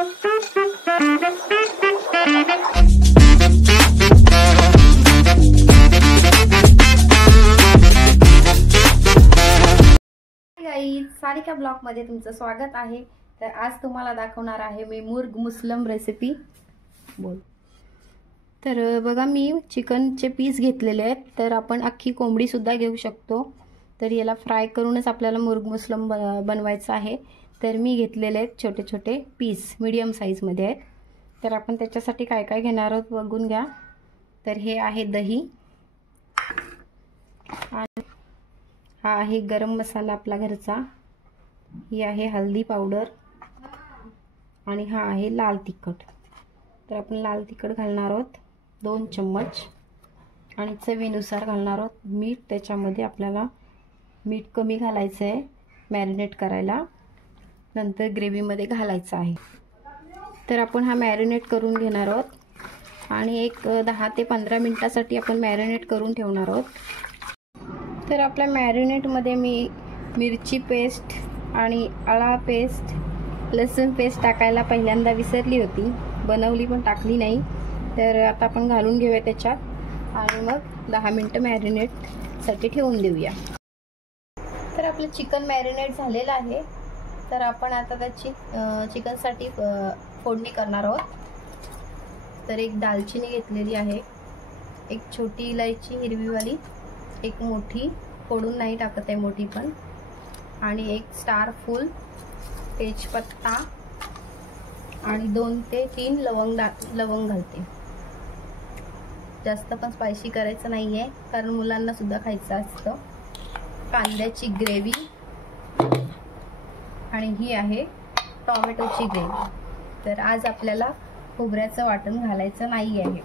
Sarika blog मध्ये तुमचं स्वागत आहे। तर आज तुम्हाला दाखवणार आहे मी मुर्ग मुस्लम रेसिपी। बोल। तर बघा मी चिकनचे पीस घेतलेले आहेत, तर आपण अख्खी कोंबडी सुद्धा घेऊ शकतो। तर याला फ्राय करूनच आपल्याला मुर्ग मुस्लम बनवायचा आहे। तर मी घेतलेले आहेत छोटे छोटे पीस, मीडियम साइज मध्ये आहेत। तर आपण त्याच्यासाठी काय काय घेणार आहोत बघून घ्या। तर हे आहे दही, हा आहे गरम मसाला आपला घरचा, ही आहे हल्दी पावडर आणि हा आहे लाल तिखट। तर आपण लाल तिखट घालणार आहोत 2 चम्मच आणि चवीनुसार घालणार आहोत मीठ। त्याच्यामध्ये आपल्याला मीठ कमी घालायचं आहे मॅरिनेट करायला, नंतर ग्रेव्हीमध्ये घालायचं आहे। तर आपण हा मॅरिनेट करून घेणार आहोत आणि एक 10 ते 15 मिनिटासाठी आपण मॅरिनेट करून ठेवणार आहोत। तर आपल्या मॅरिनेटमध्ये मी मिरची पेस्ट आणि आला पेस्ट, लसूण पेस्ट टाकायला पहिल्यांदा विसरली होती, बनवली पण टाकली नाही। तर आता आपण घालून घेऊया त्याच्यात आणि मग 10 मिनिटं मॅरिनेटसाठी ठेवून देऊया। तर आपलं चिकन मॅरिनेट झालेलं आहे। तर आपण आता त्याची चिकनसाठी फोडणी करणार आहोत। तर एक दालचिनी घेतलेली आहे, एक छोटी इलायची हिरवीवाली, एक मोठी फोडून नाही टाकत आहे मोठी पण, आणि एक स्टार फूल, तेजपत्ता आणि 2 ते 3 लवंग घालते। जास्त पण स्पायसी करायचं नाहीये कारण मुलांना सुद्धा खायचं असतं। कांद्याची ग्रेव्ही आणि ही आहे टोमॅटोची ग्रेव्ही। तर आज आपल्याला खोबऱ्याचं वाटण घालायचं नाही आहे।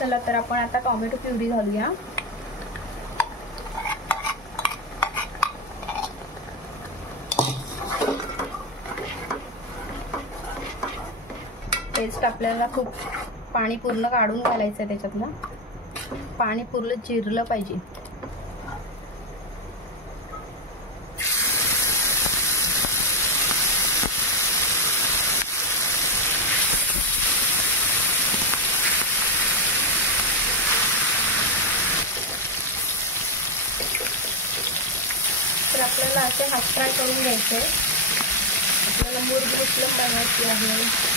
चला तर आपण आता टोमॅटो प्युरी घालूया। पेस्ट आपल्याला खूप पाणी पूर्ण काढून घालायचं आहे, त्याच्यातलं पाणी पूर्ण जिरलं पाहिजे। तर आपल्याला असे हाफ फ्राय करून घ्यायचे। आपल्याला मुर्ग मुस्लम बनवायची आहे,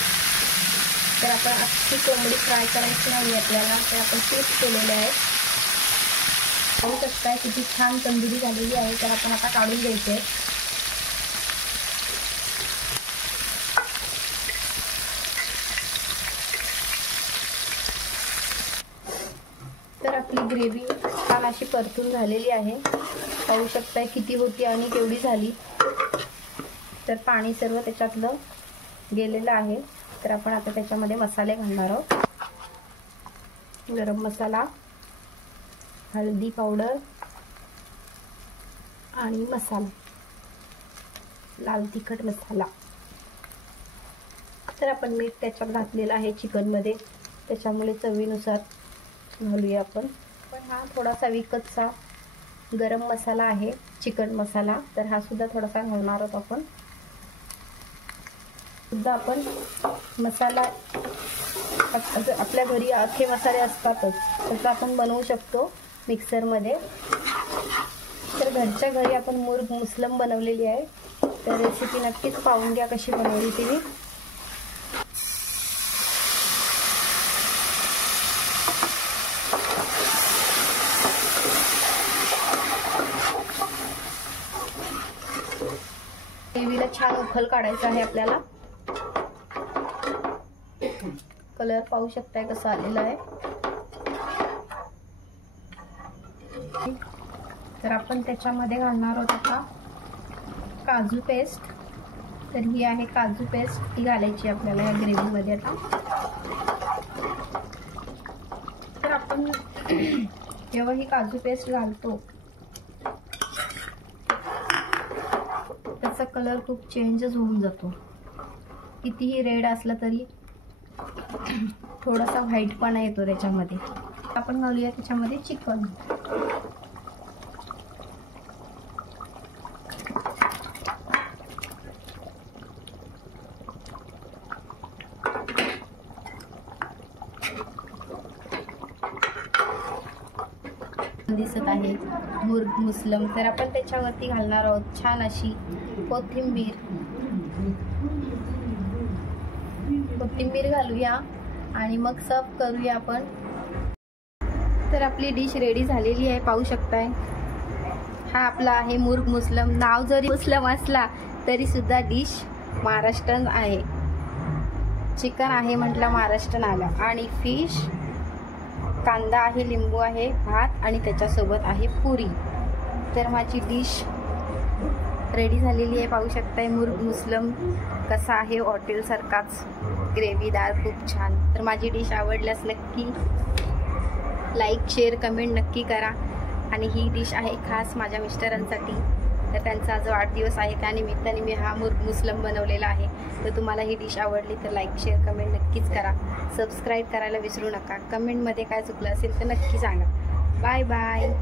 तर आपण अख्खी कोंबडी फ्राय करायची नाही आपल्याला। तर आपण पीस केलेले आहे, पाहू शकता किती छान तंदुरी झालेली आहे। तर आपण आता काढून घ्यायचे। तर आपली ग्रेव्ही छान अशी परतून झालेली आहे, पाहू शकता किती होती आणि केवढी झाली। तर पाणी सर्व त्याच्यातलं गेलेलं आहे। तर आपण आता त्याच्यामध्ये मसाले घालणार आहोत। गरम मसाला, हळदी पावडर आणि मसाला, लाल तिखट मसाला। तर आपण मीठ त्याच्यात घातलेलं आहे चिकन मध्ये, त्याच्यामुळे चवीनुसार घालूया आपण। पण हा थोडासा विकतचा गरम मसाला आहे, चिकन मसाला, तर हा सुद्धा थोडासा घालणार आहोत आपण। सुद्धा आपण मसाला आपल्या घरी अख्खे मसाले असतातच, त्याचा आपण बनवू शकतो मिक्सर मध्ये। तर घरच्या घरी आपण मुर्ग मुस्लम बनवलेली आहे। तर रेसिपी नक्कीच पाहून घ्या कशी बनवली ती मी। ग्रेव्हीला छान उकळ काढायचा आहे आपल्याला। कलर पाहू शकताय कसा आलेला आहे। तर आपण त्याच्यामध्ये घालणार आहोत आता काजू पेस्ट। तर ही आहे काजू पेस्ट, ती घालायची आपल्याला या ग्रेव्ही मध्ये आता। तर आपण जेव्हा ही काजू पेस्ट घालतो त्याचा कलर खूप चेंजेस होऊन जातो, कितीही रेड असला तरी थोडासा व्हाईटपणा येतो त्याच्यामध्ये. आपण घालूया त्याच्यामध्ये चिकन. दिसत आहे मुर्ग मुस्लम. तर आपण त्याच्यावरती घालणार आहोत छान अशी कोथिंबीर घालूया आणि मग सर्व करूया आपण. तर आपली डिश रेडी झालेली आहे, पाहू शकताय. हा आपला आहे मुर्ग मुस्लम. नाव जरी मुस्लम असला तरी सुद्धा डिश महाराष्ट्रीयन आहे. चिकन आहे म्हटलं महाराष्ट्रीयन आलं. आणि फिश, कांदा आहे, लिंबू आहे, भात आणि त्याच्यासोबत आहे पुरी. तर माझी डिश रेडी झालेली आहे, पाहू शकताय. मुर्ग मुस्लम कसा आहे हॉटेलसारखाच ग्रेव्हीदार, खूप छान. तर माझी डिश आवडल्यास नक्की लाईक, शेअर, कमेंट नक्की करा. आणि ही डिश आहे खास माझ्या मिस्टरांसाठी. तर त्यांचा आज वाढदिवस आहे, त्या निमित्ताने मी हा मुर्ग मुस्लम बनवलेला आहे. तर तुम्हाला ही डिश आवडली तर लाईक, शेअर, कमेंट नक्कीच करा. सबस्क्राईब करायला विसरू नका. कमेंटमध्ये काय चुकलं असेल तर नक्की सांगा. Bye bye.